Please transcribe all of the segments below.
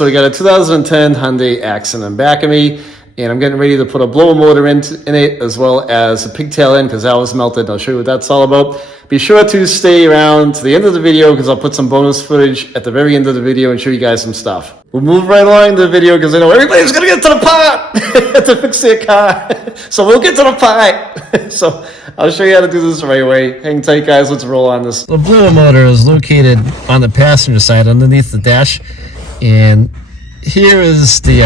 So we got a 2010 Hyundai Accent in back of me, and I'm getting ready to put a blower motor in it, as well as a pigtail in, because that was melted. I'll show you what that's all about. Be sure to stay around to the end of the video, because I'll put some bonus footage at the very end of the video and show you guys some stuff. We'll move right along the video, because I know everybody's going to get to the part to fix their car. So we'll get to the part. So I'll show you how to do this the right way. Hang tight, guys. Let's roll on this. The blower motor is located on the passenger side underneath the dash. And here is the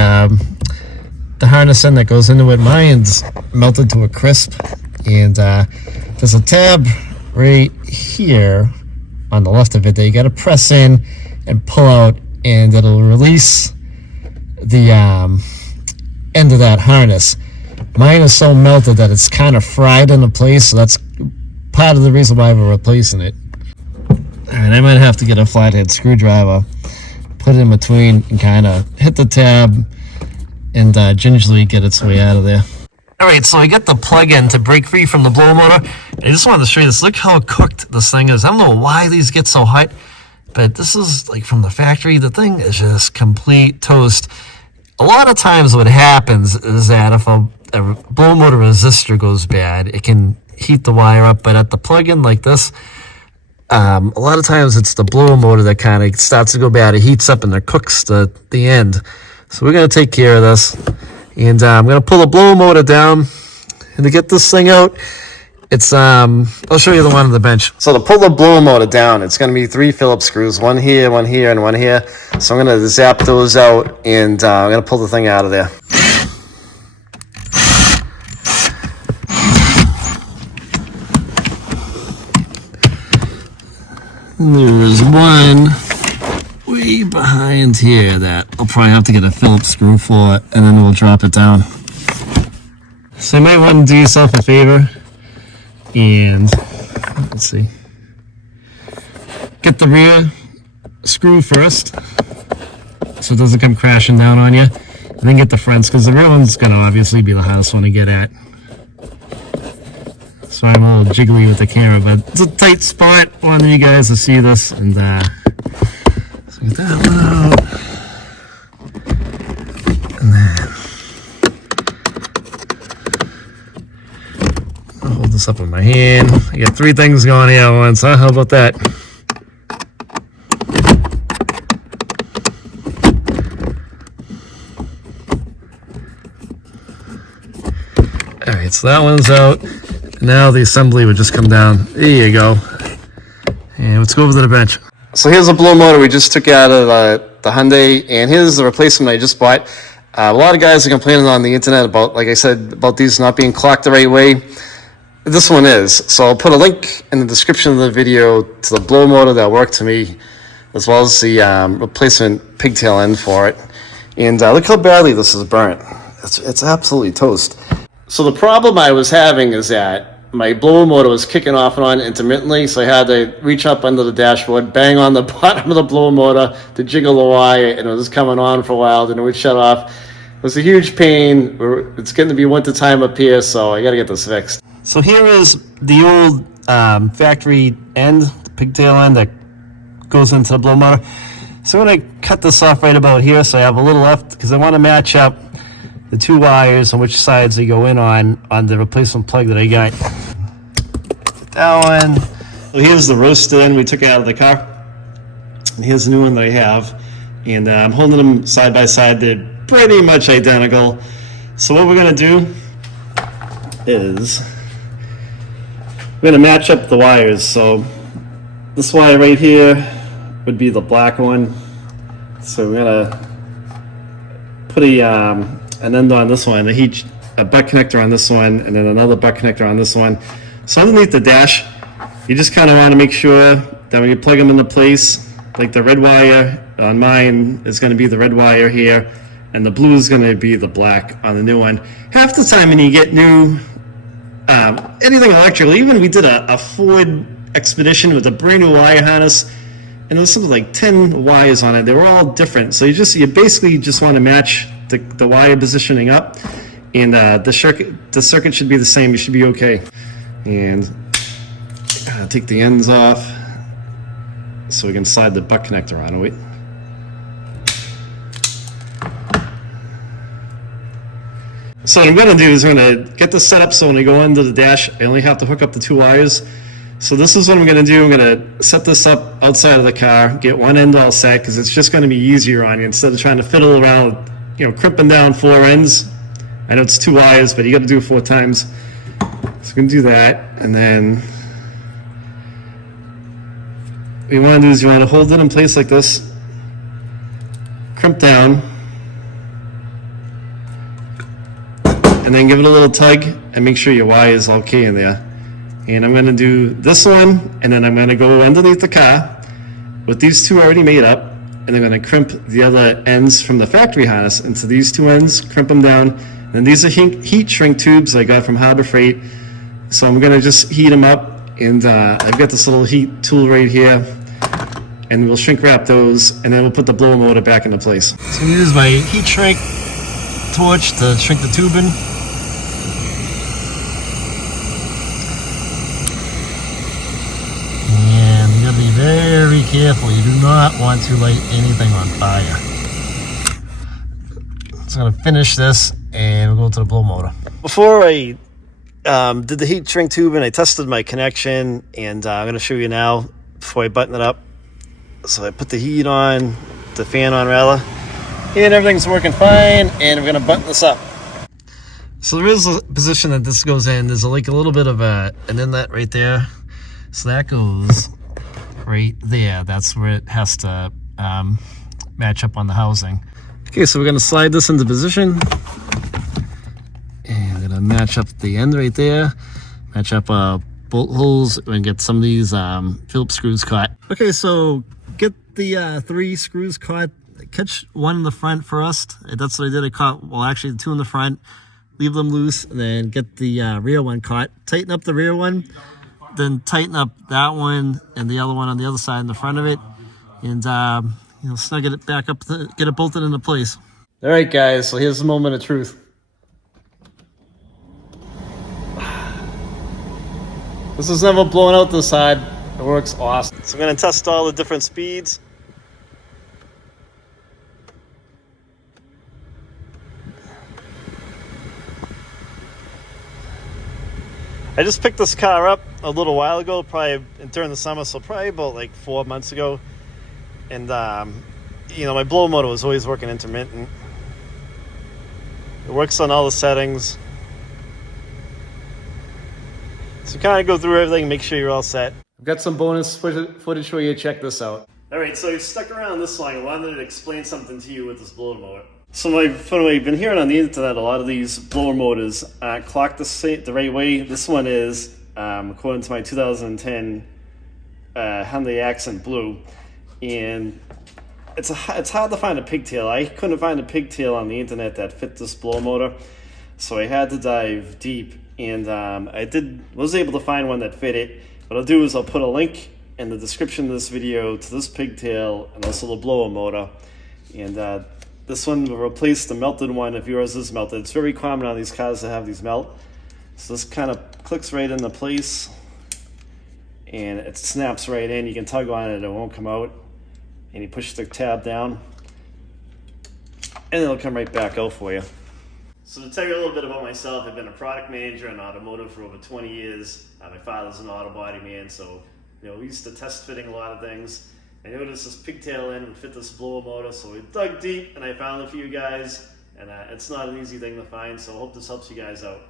harness end that goes into it. Mine's melted to a crisp. And there's a tab right here on the left of it that you got to press in and pull out, and it'll release the end of that harness. Mine is so melted that it's kind of fried into place, so that's part of the reason why we're replacing it. Alright, I might have to get a flathead screwdriver, put it in between, and kind of hit the tab and gingerly get its way out of there. Alright, so I got the plug-in to break free from the blower motor. I just wanted to show you this. Look how cooked this thing is. I don't know why these get so hot, but this is like from the factory. The thing is just complete toast. A lot of times what happens is that if a blower motor resistor goes bad, it can heat the wire up, but at the plug-in like this, a lot of times it's the blower motor that kind of starts to go bad. It heats up and it cooks the end. So we're going to take care of this. And I'm going to pull the blower motor down. And to get this thing out, it's, I'll show you the one on the bench. So to pull the blower motor down, it's going to be 3 Phillips screws, one here, and one here. So I'm going to zap those out, and I'm going to pull the thing out of there. And there's one way behind here that I'll probably have to get a Phillips screw for, and then we'll drop it down. So you might want to do yourself a favor and, let's see, get the rear screw first so it doesn't come crashing down on you, and then get the fronts, because the rear one's going to obviously be the hardest one to get at. So I'm a little jiggly with the camera, but it's a tight spot. I wanted you guys to see this, and so get that one out, and then I'll hold this up with my hand. I got 3 things going here at once, huh? How about that? Alright, so that one's out. Now the assembly would just come down. There you go. And let's go over to the bench. So here's the blower motor we just took out of the Hyundai, and here's the replacement I just bought. A lot of guys are complaining on the internet about, like I said, about these not being clocked the right way. This one is. So I'll put a link in the description of the video to the blower motor that worked to me, as well as the replacement pigtail end for it. And look how badly this is burnt. It's absolutely toast. So the problem I was having is that my blower motor was kicking off and on intermittently, so I had to reach up under the dashboard, bang on the bottom of the blower motor to jiggle the wire, and it was coming on for a while, then it would shut off. It was a huge pain. It's getting to be winter time up here, so I got to get this fixed. So here is the old factory end, the pigtail end that goes into the blower motor. So I'm going to cut this off right about here, so I have a little left, because I want to match up the 2 wires on which sides they go in on the replacement plug that I got. That one. So here's the roasted end we took out of the car. And here's the new one that I have. And I'm holding them side by side. They're pretty much identical. So what we're going to do is we're going to match up the wires. So this wire right here would be the black one. So we're going to put an end on this one, a butt connector on this one, and then another butt connector on this one. So underneath the dash, you just kind of want to make sure that when you plug them into place, like the red wire on mine is going to be the red wire here, and the blue is going to be the black on the new one. Half the time when you get new, anything electrical, even we did a Ford Expedition with a brand new wire harness, and there was something like 10 wires on it. They were all different. So you basically just want to match the wire positioning up, and the circuit should be the same. You should be okay. And take the ends off so we can slide the butt connector on. Wait. So what I'm going to do is I'm going to get this set up so when we go into the dash, I only have to hook up the 2 wires. So this is what I'm going to do. I'm going to set this up outside of the car, get one end all set, because it's just going to be easier on you instead of trying to fiddle around, crimping down 4 ends. I know it's 2 wires, but you got to do it 4 times. So I'm going to do that, and then what you want to do is you want to hold it in place like this, crimp down, and then give it a little tug and make sure your wire is okay in there. And I'm going to do this one, and then I'm going to go underneath the car with these 2 already made up, and I'm going to crimp the other ends from the factory harness into these 2 ends, crimp them down. And then these are heat shrink tubes I got from Harbor Freight. So I'm going to just heat them up, and I've got this little heat tool right here, and we'll shrink wrap those, and then we'll put the blower motor back into place. So I'm going to use my heat shrink torch to shrink the tubing. Be very careful. You do not want to light anything on fire. So I'm going to finish this and we'll go to the blow motor. Before I did the heat shrink tube and I tested my connection, and I'm going to show you now before I button it up. So I put the heat on, the fan on rather, and everything's working fine, and we're going to button this up. So there is a position that this goes in. There's like a little bit of an inlet right there. So that goes right there. That's where it has to match up on the housing. Okay, so we're going to slide this into position, and we're going to match up the end right there, match up bolt holes, and get some of these Phillips screws caught. Okay, so get the 3 screws caught. Catch one in the front first. That's what I did. I caught, well, actually the 2 in the front, leave them loose, and then get the rear one caught. Tighten up the rear one, then tighten up that one and the other one on the other side in the front of it, and snug it back up, get it bolted into place. All right, guys, so here's the moment of truth. This is never blowing out this side. It works awesome. So I'm going to test all the different speeds. I just picked this car up a little while ago, probably during the summer, so probably about like 4 months ago. And, my blow motor was always working intermittent. It works on all the settings. So kind of go through everything, make sure you're all set. I've got some bonus footage for you. Check this out. All right, so you stuck around this long. I wanted to explain something to you with this blower motor. So from what I've been hearing on the internet, a lot of these blower motors clock the right way. This one is, according to my 2010 Hyundai Accent Blue, and it's hard to find a pigtail. I couldn't find a pigtail on the internet that fit this blower motor, so I had to dive deep, and I was able to find one that fit it. What I'll do is I'll put a link in the description of this video to this pigtail and also the blower motor, and this one will replace the melted one if yours is melted. It's very common on these cars to have these melt. So this kind of clicks right into place, and it snaps right in. You can tug on it, it won't come out. And you push the tab down, and it'll come right back out for you. So to tell you a little bit about myself, I've been a product manager in automotive for over 20 years. My father's an auto body man, so we used to test fitting a lot of things. I noticed this pigtail end would fit this blower motor, so we dug deep and I found it for you guys. And it's not an easy thing to find, so I hope this helps you guys out.